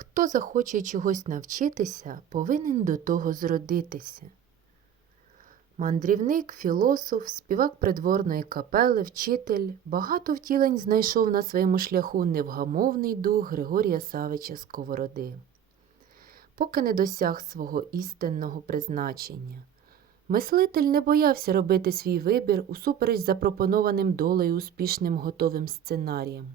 Хто захоче чогось навчитися, повинен до того зродитися. Мандрівник, філософ, співак придворної капели, вчитель багато втілень знайшов на своєму шляху невгамовний дух Григорія Савича Сковороди. Поки не досяг свого істинного призначення. Мислитель не боявся робити свій вибір усупереч запропонованим долею успішним готовим сценаріям.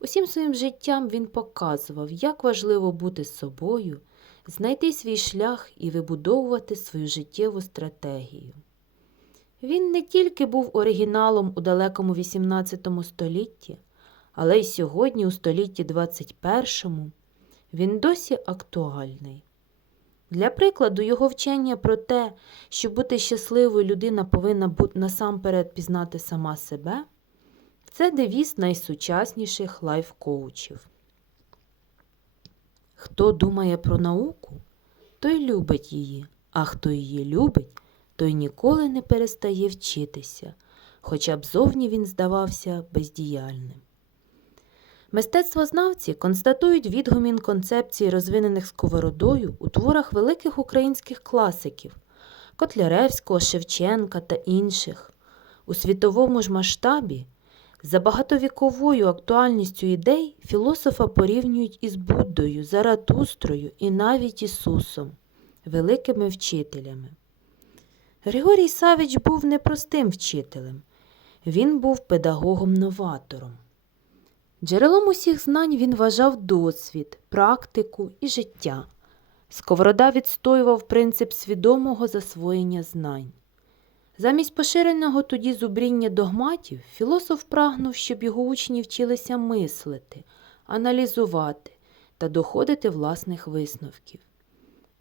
Усім своїм життям він показував, як важливо бути собою, знайти свій шлях і вибудовувати свою життєву стратегію. Він не тільки був оригіналом у далекому XVIII столітті, але й сьогодні, у столітті XXI, він досі актуальний. Для прикладу, його вчення про те, що бути щасливою людина повинна насамперед пізнати сама себе, це девіз найсучасніших лайф-коучів. Хто думає про науку, той любить її, а хто її любить, той ніколи не перестає вчитися, хоча б зовні він здавався бездіяльним. Мистецтвознавці констатують відгумін концепції, розвинених сковородою у творах великих українських класиків Котляревського, Шевченка та інших. У світовому ж масштабі за багатовіковою актуальністю ідей філософа порівнюють із Буддою, Заратустрою і навіть Ісусом, великими вчителями. Григорій Савич був непростим вчителем, він був педагогом-новатором. Джерелом усіх знань він вважав досвід, практику і життя. Сковорода відстоював принцип свідомого засвоєння знань. Замість поширеного тоді зубріння догматів, філософ прагнув, щоб його учні вчилися мислити, аналізувати та доходити власних висновків.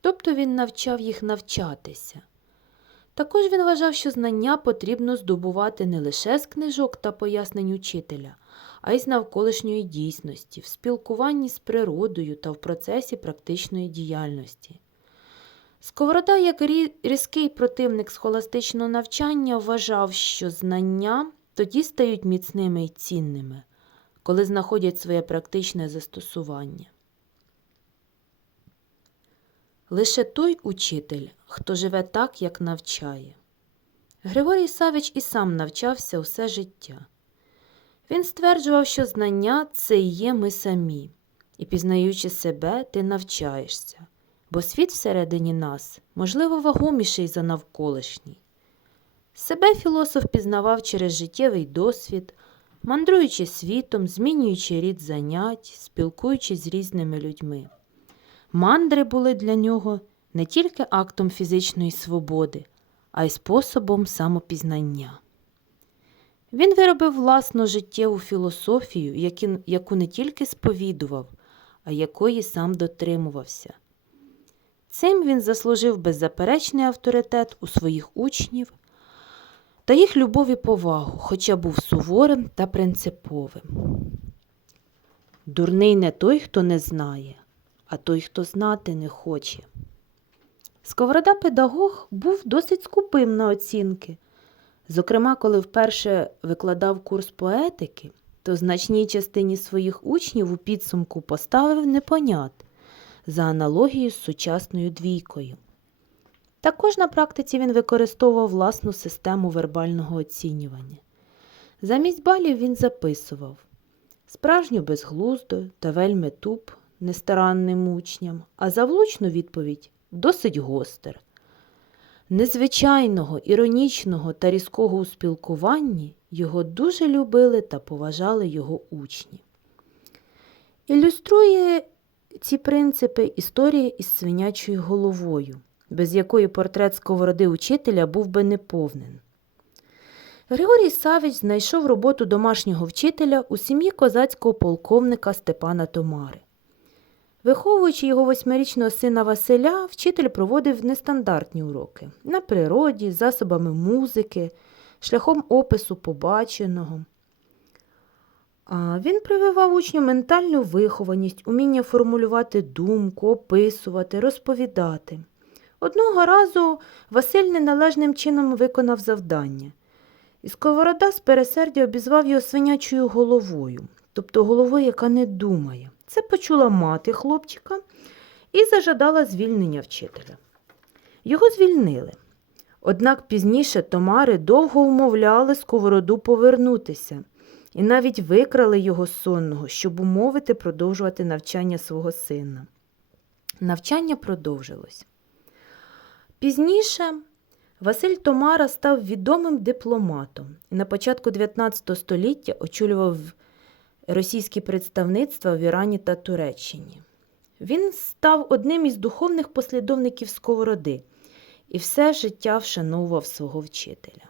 Тобто він навчав їх навчатися. Також він вважав, що знання потрібно здобувати не лише з книжок та пояснень учителя, а й з навколишньої дійсності, в спілкуванні з природою та в процесі практичної діяльності. Сковорода, як різкий противник схоластичного навчання, вважав, що знання тоді стають міцними і цінними, коли знаходять своє практичне застосування. Лише той учитель, хто живе так, як навчає. Григорій Савич і сам навчався усе життя. Він стверджував, що знання це і є ми самі, і пізнаючи себе, ти навчаєшся, бо світ всередині нас, можливо, вагоміший за навколишній. Себе філософ пізнавав через життєвий досвід, мандруючи світом, змінюючи рід занять, спілкуючись з різними людьми. Мандри були для нього не тільки актом фізичної свободи, а й способом самопізнання. Він виробив власну життєву філософію, яку не тільки сповідував, а якої сам дотримувався. Цим він заслужив беззаперечний авторитет у своїх учнів та їх любов і повагу, хоча був суворим та принциповим. Дурний не той, хто не знає, а той, хто знати не хоче. Сковорода педагог був досить скупим на оцінки. Зокрема, коли вперше викладав курс поетики, то значній частині своїх учнів у підсумку поставив непонят за аналогією з сучасною двійкою. Також на практиці він використовував власну систему вербального оцінювання. Замість балів він записував справжньо безглуздо та вельми туп нестаранним учням, а за влучну відповідь досить гостер. Незвичайного, іронічного та різкого у спілкуванні його дуже любили та поважали його учні. Ілюструє ці принципи історія із свинячою головою, без якої портрет сковороди учителя був би неповнен. Григорій Савич знайшов роботу домашнього вчителя у сім'ї козацького полковника Степана Томари. Виховуючи його восьмирічного сина Василя, вчитель проводив нестандартні уроки на природі, засобами музики, шляхом опису побаченого. Він прививав учню ментальну вихованість, уміння формулювати думку, описувати, розповідати. Одного разу Василь неналежним чином виконав завдання. І сковорода з пересердя обізвав його свинячою головою, тобто головою, яка не думає, Це почула мати хлопчика і зажадала звільнення вчителя. Його звільнили. Однак пізніше Томари довго умовляли сковороду повернутися і навіть викрали його сонного, щоб умовити продовжувати навчання свого сина. Навчання продовжилось. Пізніше Василь Томара став відомим дипломатом і на початку 19 століття очолював російські представництва в Ірані та Туреччині. Він став одним із духовних послідовників Сковороди і все життя вшановував свого вчителя.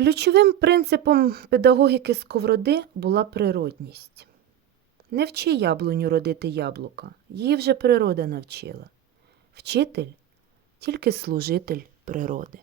Ключовим принципом педагогіки Сковороди була природність. Не вчи яблуню родити яблука, її вже природа навчила. Вчитель тільки служитель природи.